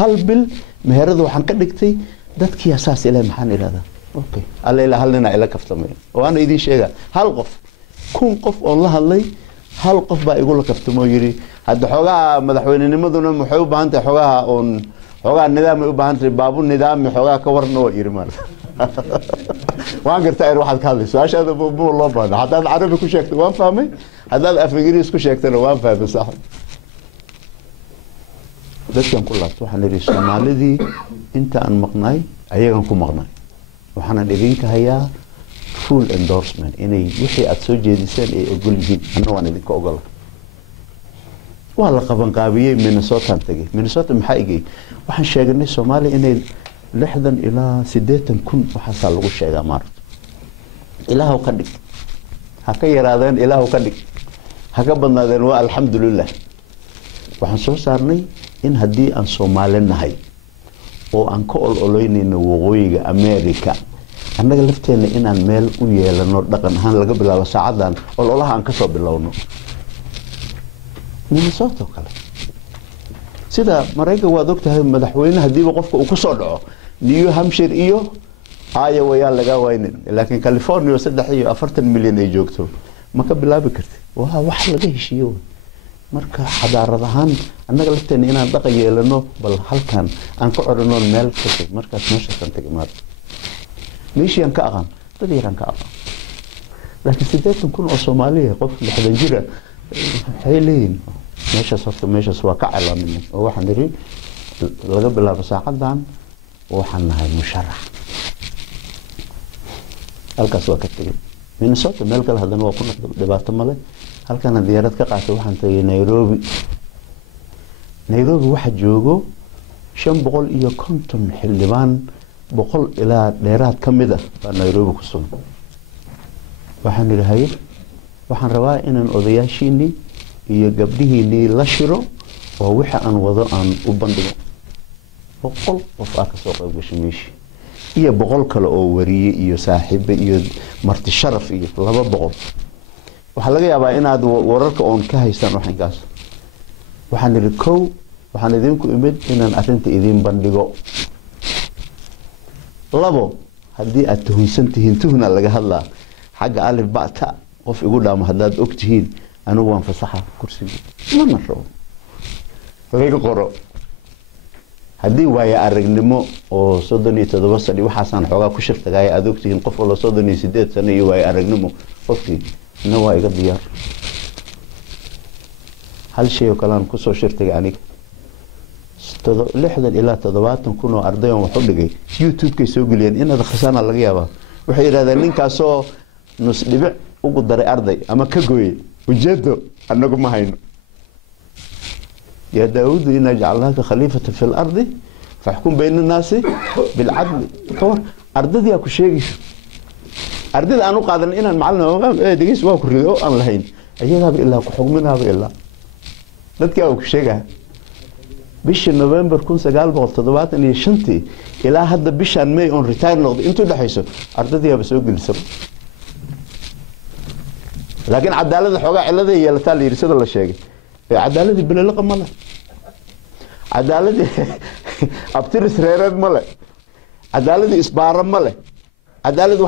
hal bil meheradu waxaan ka dhigtay dadkii asaas ilaa maxaan iraada okay alla ila halna ila kaftamay oo aan idin sheega hal qof kun qof oo la hadlay hal qof baa igu la kaftamo yiri hadda xogaa madaxweynenimaduna muxuu u baahan tahay xogaa nidaam u baahan tahay baabu nidaam xogaa ka warno yiri mar waan gartaa waxaad ka hadlayso su'aashaada buu loo baahan hadaad carabi ku sheegto waan fahmay hadaad af ingiriis ku sheegtana waan fahmay sax dadkan ku laabto waxaan leeyahay Soomaalidii inta aan maqnay ayagan ku maqnay waxaan idinka hayaa full endorsement inay wixii aad soo jeediseen ay ogol yihiin anna waan idinka ogol waa la qaban qaabiyay Minnesota tagay Minnesota maxay igay waxaan sheegnay Soomaaliya inay 60 ilaa 80 kun waxa lagu sheegaa maarto ilaahu ka dhig ha ka yaraadeen ilaahu ka dhig ha ka badnaadeen waa alxamdulillah waxaan soo saarnay in haddii aan Soomaali nahay oo aan ka ololeynayno waqooyiga America annaga lafteena inaan meel u yeelano dhaqan ahaan laga bilaabo saacadan ololaha aan ka soo bilowno Minnesota kale sida Mareykanka waa ogtahay madaxweynaha hadiiba qofka uu ku soo dhaco New Hampshire iyo Iowa yaa laga waynin laakiin California 340 milyan ay joogto ma ka bilaabi kartid waa wax laga heshiiyo marka xadaarad ahaan annaga lafteena inaan dhaqan yeelano bal halkan aan ka orano meel kasta markaas meesha kan tagamaad meeshan ka aqaan dad yaraan ka aqaan laakiin 80 kun oo Soomaaliya qof 60 jira hayleen meeshaas waa ka calaamin oo waxaan niri laga bilaabo saacadan waxaan nahay musharax halkaas waa ka tagay Minnesota meel kale hadana waa ku noqdo dhibaato male halkan diyaarad ka qaatay waxaan tagay Nairobi waxa joogo 550 xildhibaan 100 ilaa dheeraad kamid ah baa Nairobi ku sugan waxaan nirahay waxaan rabaa inaan odayaashiini iyo gabdhihiini la shiro oo waxa aan wado aan u bandhigo 100 qof ka soo qayb gashay meeshii iyo 100 kale oo wariye iyo saaxiibo iyo marti sharaf iyo 200 waxa laga yaabaa inaad wararka oon ka haystaan waxaankaas waxaan niri waxaan idinku imid inaan arinta idin bandhigo labo hadii aad tuhunsantihiin tuhna laga hadlaa xagga alif ba'ta qof igu dhaamo hadaad ogtihiin anigu waan fasaxa kursiga ma naro laga qoro hadii waaya aragnimo oo 37 sano waxaan xogaa ku shirtagay aad ogtihiin qof wala 38 sano iyo waaya aragnimo qofkii waa iga diyaar hal shay oo kale aan ku soo shirtay aniga 60 ilaa 70 kun oo arday oo wax u dhigay YouTube-ka soo galiyeen inaad khasana laga yaabaa waxay yiraahdeen ninkaas oo nus dhibic ugu daray arday ama ka gooyay ujeedo anagu ma hayno يا داود إنا جعلناك خليفة في الأرض فاحكم بين الناس بالعدل كور أرددي أكو شيء أردد أنا قادر إن المعلم دقيس واكو ريو أم لهين أيها بإلا كحكمنا بإلا dadka uu sheegay bishii November 1977 in shantii ilaa hadda bishan May on retire noqday intuu dhaxayso ardadii ba soo gelisay laakiin cadaalada xogaa cilada yeelata la yirsada la sheegay cadaaladi bilaa qamala cadaaladi abtiris reerad male cadaaladi isbaara male cadaaladi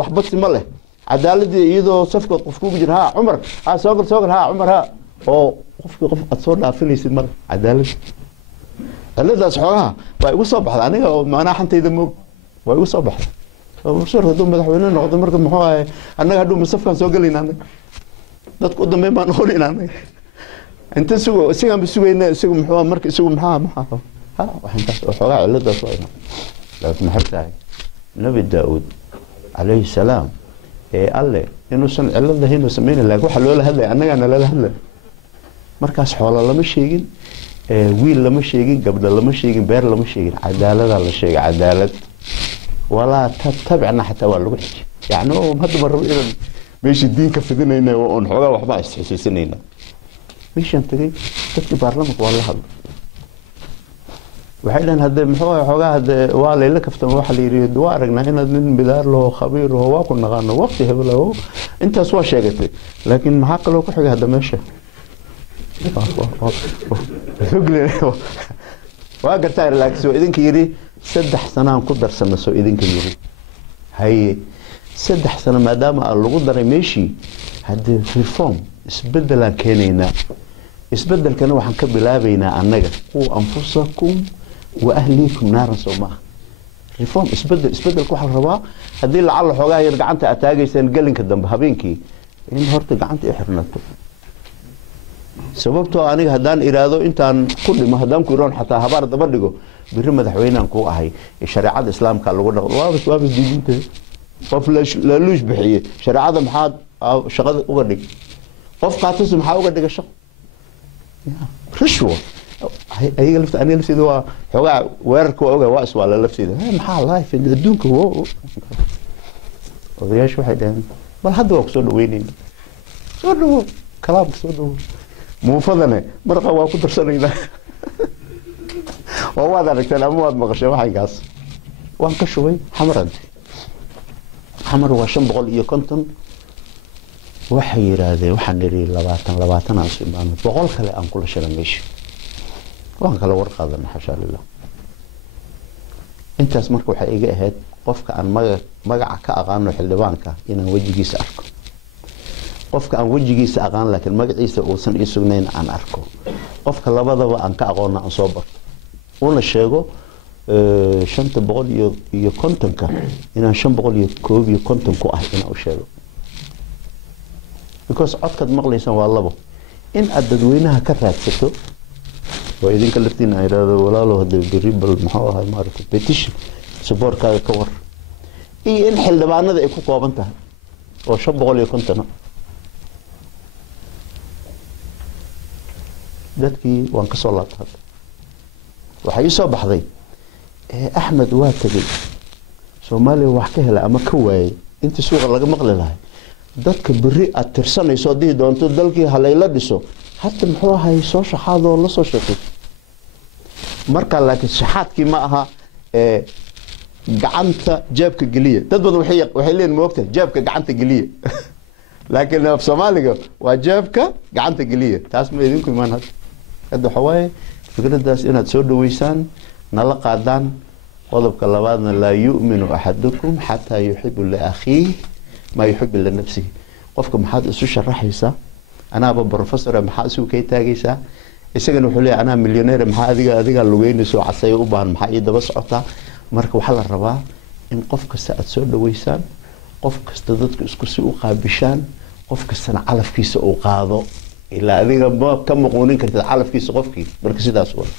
waxbadsi male cadaaladi iyadoo safka qofku ku jira Umar soo gal Umar oo qof qad soo dhaafinaysid mar cadaalad ciladaas xogaha way ugu soo baxday aniga oo maana xantayda moog way ugu soo baxday oo soo haduu madaxweyne noqdo marka muxuu ahay anaga haduu masafkan soo galayna dadku u dambeeyay baan hoolinaa inta sigan bisugeeyna isagu muxuu marka isagu maxaa waxaan taas xogaha ciladaas way laakiin xirtaay nabi daawud alayhi salaam alle inuu san cilada hino sameeyay laakiin waxa loo la hadlay anaga la hadlay markaas xoolo lama sheegin wiil lama sheegin gabdho lama sheegin beer lama sheegin cadaalada la sheegay cadaalad wala tatabcna hatta waa lagu xijay yaani oo hadda mar inaan meeshii diinka fidinayna oo on xogaa waxba isxisiinayna meeshan tagay dadkii baarlamaanka waa la hadlay waxay dhan hadda muxuu xogaa hadda waa leeyla kaftan waxa la yiri waa aragnaa inaad nin bidaar loo khabiir oo waa ku naqaan waqti hebelo intaas waa sheegatay laakiin maxaa qaloo ku xigay hadda meesha وقرتها لك سو إذن كيري سدح سنة كدر سنة سو إذن كيري هاي سدح سنة ما دام اللغة دري ماشي هاد ريفورم اسبدل كينينا اسبدل كانوا حنكبلا بينا أنجا وأنفسكم وأهليكم نارا سوما ريفورم اسبدل كو حربا هدي لعل xogaa yar gacanta ataagaysan galinka dambe habeenkii in horta gacanta xirnato sababtoo aniga hadaan iraado intaan ku dhimo hadaan ku iroon xataa habar daba dhigo biri madaxweynaan ku ahay shariicada islaamka lagu dhaqo waa diinta qof la luush bixiye shariicada maxaad shaqada uga dhig qof qaatis maxaa uga dhiga shaqo rishwa ayaga lafta aniga lafteeda waa xogaa weerarka waa ogaa waa iswaala lafteeda maxaa life adduunka woo odayaashu waxay dhaheen bal hadda waa kusoo dhaweynayna soo dhawo kalaamka soo dhawo muufadane marqa waa ku darsanaynaa waa waad aragteen ama waad maqashay waxaygaas waan ka shubay xamar waa 550 waxay yiraahdeen waxaan niri 20 aan soo imaano boqol kale aan kula shiran meesha waan kala warqaadana xasha lillah intaas marka waxa iga ahayd qofka aan magaca ka aqaano xildhibaanka inaan wajigiisa arko qofka aan wajigiisa aqaan laakiin magaciisa uusan ii sugnayn aan arko qofka labadaba aan ka aqoona aan soo barto una sheego 500 iyo kontonka inaan 500 iyo konton ku ah inaan u sheego because codkad maqlaysan waa labo in aad dadweynaha ka raadsato waa idinka laftiina ay raado walaalo hada beribal maxaa ahay maaragtay petition support ka war iyo in xildhibaanada ay ku kooban tahay oo 550 dadkii waan ka soo laabtay waxa ii soo baxday Ahmed waa tagay Soomaaliya wax ka hela ama ka waayay inta suuqa laga maqli lahay dadka bari aad tirsanayso hadii doonto dalkii halayla dhiso hatta muxuu ahay soo shaxaado la soo shaqeey marka laakiin shaxaadkii ma aha gacanta jeebka galiya dad badan waxay leen moogta jeebka gacanta galiya laakiin af Soomaaliga waa jeebka gacanta galiya taas ma idinku imaan hadda xawaaye fikradaas inaad soo dhaweysaan nala qaadaan qodobka labaadna la yu'minu ahadukum hatta yuhibbu li akhihi ma yuhibbu li nafsihi qofka maxaad isu sharaxaysaa أنا أبو بروفيسور محاسو كي تاجيسا إسقنا وحولي أنا مليونير محا أديك لوجين سو عصاي وبان محا يدا بس عطا مركب حل الربا إن قفك سأتسود ويسان قفك استدتك إسكسي وقابشان قفك السنة علف كيس وقاضو إلا أديك كم مقولين كنت علف كيس قفكي بركزي دا سؤال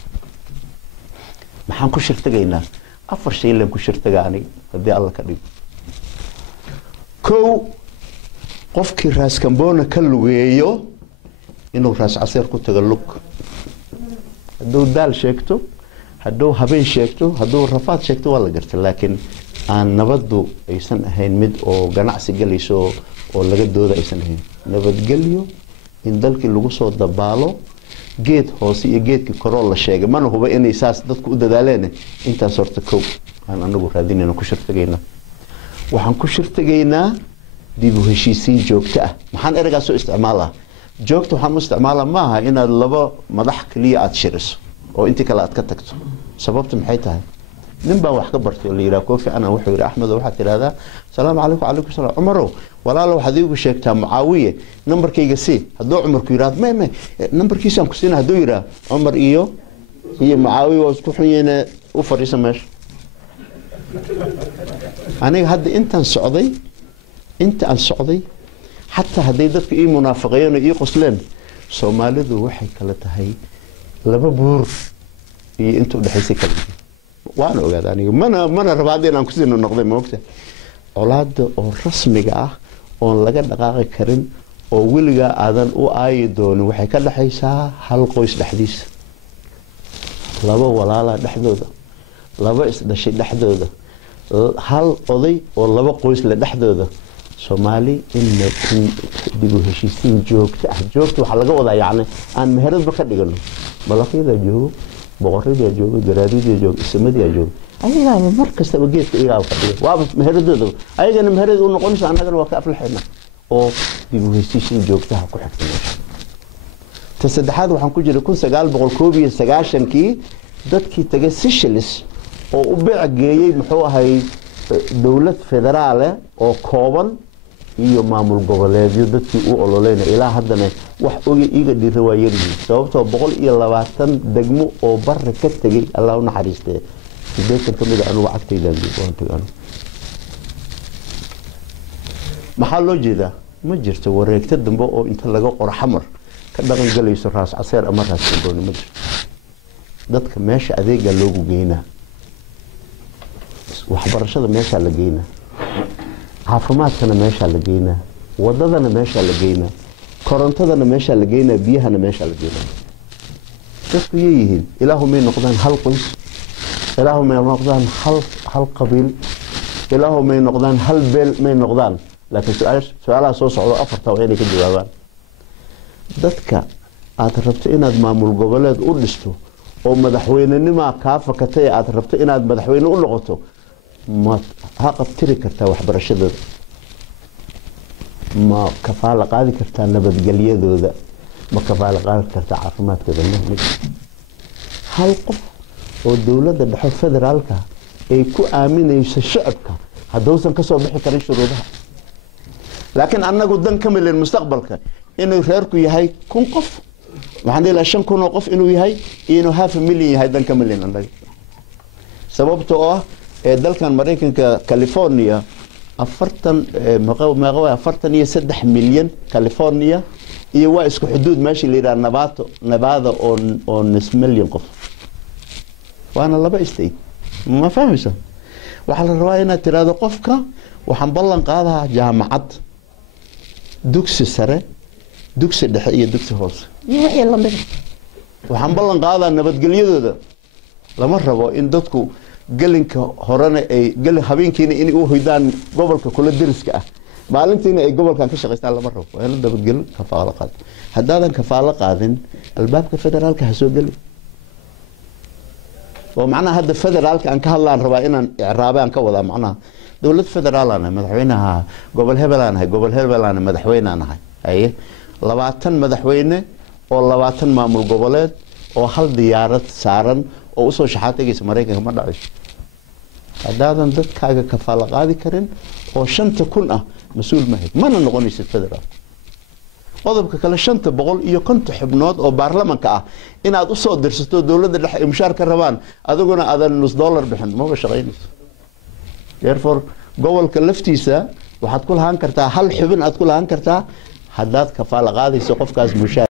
محا كشر تجينا أفر شيء اللي كشر تجاني بدي الله كريم كو qofkii raas kamboona ka lugeeyo inuu raas casiir ku tago lug haduu daal sheegto haduu habeen sheegto haduu rafaad sheegto waa la gartaa laakiin aan nabadu aysan ahayn mid oo ganacsi galayso oo laga dooda aysan ahayn nabad galiyo in dalkii lagu soo dabaalo geed hoose iyo geedkii korol la sheegay mana huba inay saas dadku u dadaaleen intaas horta kow aan anagu raadinayna ku shirtagayna waxaan ku shirtagaynaa dib u heshiisiin joogto ah maxaan erayga soo isticmaalaa joogto waxaan u isticmaalaa maaha inaad laba madax kaliya aad shiriso oo intii kale aad ka tagto sababtu maxay tahay nin baa wax ka bartay oo leeyahay koofi ana wuxuu yiri Ahmed waxa tiraahdaa salaamu calaykum calaykum salaam Umaro walaalo waxaad iigu sheegtaa Muawiye numbarkayga si haduu Umarku yiraahdo ma numbarkiisa aan ku siinaa haduu yiraahdo Umar iyo Muawiye waa isku xiyeen u fariisan meesha aniga hadda inta aan socday حتى هذي دتك إيه منافقين إيه قسلين سومالي ذو وحي كلتهاي لما بور إيه أنتوا دحيسي كلام وأنا أقعد يعني ما ربعدين عن كسين النقدين موقته أولاد أو رسمي جاه أو لقى دقائق كريم أو ولقى أذن أو أيدون وحي كله حيسا حلقويس الحديث لبا ولا لا دحدوده لبا إسدشي دحدوده هل قضي ولا لبا قويس لدحدوده سومالي إن ديجو هشيسين جوكت وحلقة وضع يعني أن مهرد بكديجنو بلاقي ذا جو بقري ذا جو جرادي ذا جو السمد ذا جو أي لا مركز تبجيت إيه أو كذي وابد مهرد ذا أي جن مهرد ونقولش أنا هذا الوقت الحين أو ديجو هشيسين جوكتها كل حاجة تسد هذا وحنكون جري كون سجال بقول كوبي سجاشن كي dadkii tagay Seychelles oo u beecgeeyay muxuu ahay dawlad federaal oo kooban iyo maamul goboleedyo dadkii u ololeeyna ilaa haddana wax iiga dhiray waa yaryihiin sababtoo 120 degmo oo barre ka tagay Allah u naxariistay sideetan kamid ah anigu cagtaydan waan tagaan maxaa loo jeedaa ma jirto wareegta dambe oo inta laga qor xamar ka dhaqan galayso raas caseer ama raas dooni ma jirto dadka meesha adeega loogu geynaa waxbarashada meesha la geynaa caafimaadkana meesha la geynaa wadadana meesha la geynaa korontadana meesha la geynaa biyahana meesha la geynaa dadku yihiin ilaahu may noqdaan hal qoys ilaahu may noqdaan hal qabiil ilaahu may noqdaan hal beel may noqdaan laakiin su'aalaha soo socdo afarta waa inay ka jawaabaan dadka aad rabto inaad maamul goboleed u dhisto oo madaxweynenimo ka fakatay aad rabto inaad madaxweyne u noqoto ma haqabtiri kartaa waxbarashadooda ma kafaala qaadi kartaa nabadgelyadooda ma kafaala qaadi kartaa caafimaadkooda hal qof oo dawladda dhexe federaalka ay ku aaminayso shacabka haddoosan ka soo bixi karin shuruudaha laakiin annagu dan ka milan mustaqbalka inuu reerku yahay 1000 qof waxaan leeyahay 5,000 oo qof inuu yahay inuu 500,000 yahay dan ka milan annaga sababtoo ah dalkan Mareykanka California 43 milyan California iyo waa isku xuduud meeshii la yiraahdo Nevada oo nus milyan qof waana laba state ma fahmaysan waxa la rabaa inaad tiraahdo qofka waxaan ballan qaadaa jaamacad dugsi sare dugsi dhexe iyo dugsi hoose iyo wixii la mid waxaan ballan qaadaa nabadgelyadooda lama rabo in dadku galinka horena ay gal habeenkiina in uu hoydaan gobolka kula diriska ah maalintiina ay gobolkan ka shaqeystaan lama rabo waa in nabadgelyo kafaalo qaad haddaadan kafaalo qaadin albaabka federaalka ha soo gali oo macnaha hadda federaalka aan ka hadlaan rabaa inaan icraabaan ka wada macnaha dawlad federaalana madaxweynaha gobol hebelana madaxweynaha ay 20 madaxweyne oo 20 maamul goboleed oo hal diyaarad saaran oo u soo shaxaataysa Mareykanka ma dhacayso haddaadan dadkaaga kafaalo qaadi karin oo 5,000 ah mas'uul ma hay mana noqonaysid federaal qodobka kale 500 iyo 50 xubnood oo baarlamaanka ah inaad u soo dirsato dawladda dhexe mushaar ka rabaan adiguna aadan $1 bixin ma shaqeynayso therefore gobolka laftiisa waxaad ku lahaan kartaa hal xubin aad ku lahaan kartaa haddaad kafaalo qaadayso qofkaas mushaar